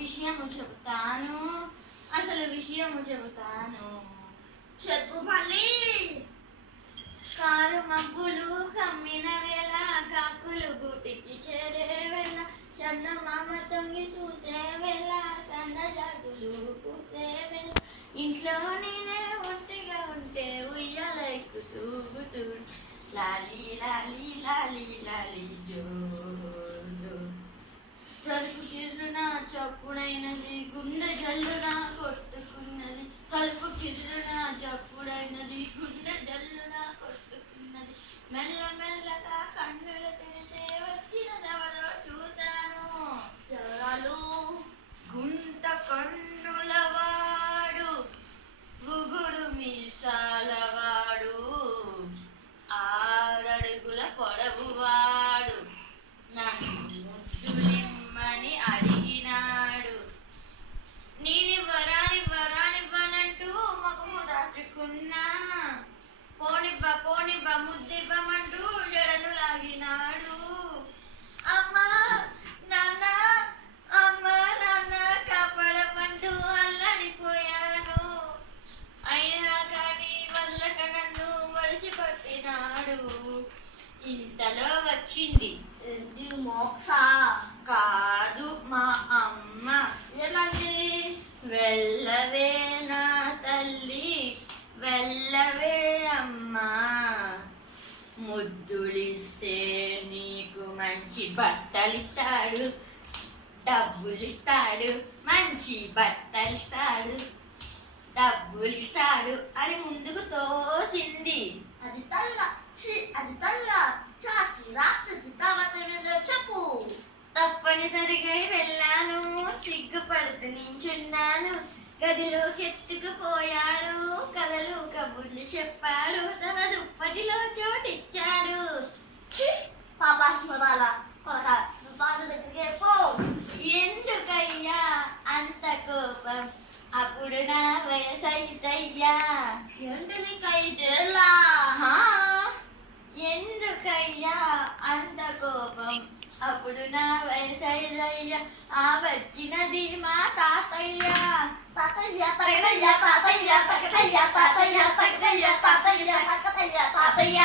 విషయము చెబుతాను, అసలు విషయము చెబుతాను. చెప్పు మళ్ళీ. కారు మబ్బులు కమ్మిన వేళ, కాకులు గూటికి చేరే వేళ, చందమామ తొంగి చూసే వేళ, సన్నజాజులు పూసే వేళ, ఇంట్లో నేనే ఒంటిగా ఉంటే ఉయ్యాల ఎక్కుతూ ఊగుతూ లాలి లాలి లాలి లాలి జో జో. తలుపు కిర్రున చప్పుడైనది, గుండె జల్లున కొట్టుకున్నది. తలుపు కిర్రున చప్పుడైనది, గుండె జల్లున కొట్టుకున్నది. మెల్ల మెల్లగా కన్నులు తెరిసే వచ్చినదెవరో చూశాను. ఎవరాలు? గుంట కన్నులవాడు, గుగుడు మీసాలవాడు, 6 అడుగుల పొడవువాడు, నన్ను ముద్దులిమ్మని అడిగినాడు. నేను వరానివ్వనంటూ మగము దాచుకున్నా. పోనివ్వ ముద్దివ్వమంటూ జడను లాగినాడు. అమ్మా నాన్న, అమ్మా నాన్న కాపాడమంటూ అల్లడిపోయాను. అయినా కానీ వల్లక నన్ను వడిసి పట్టినాడు. ఇంతలో వచ్చింది. ఏంటి మోక్ష? కాదు, మా అమ్మ. ఏమంది? వెళ్ళవే నా తల్లి, వెళ్ళవే అమ్మా. ముద్దులిస్తే నీకు మంచి బట్టలిస్తాడు, డబ్బులిస్తాడు, మంచి బట్టలిస్తాడు, డబ్బులిస్తాడు అని ముందుకు తోసింది. అది తల్ల చాచి రాక్షసి తర్వాత చెప్పు. తప్పనిసరిగా వెళ్ళాను. సిగ్గుపడుతూ నించున్నాను. గదిలోకి ఎత్తుకుపోయాడు. కథలు కబుర్లు చెప్పాడు. తన దుప్పటిలో చోటిచ్చాడు. పాపాల కొలక పాద దగ్గరికి పో. ఎందుకయ్యా అంత కోపం? అప్పుడు నా వయసైతయ్యా. ఏంటి నీకు 5 ఏళ్ళా? ఎందుకయ్యా అంత కోపం? అప్పుడు నా వయసైతయ్యా. ఆ వచ్చినది మా తాతయ్య. తాతయ్య తాతయ్య తాతయ్య తాతయ్య తాతయ్య తాతయ్య తాతయ్య తాతయ్య తాతయ్య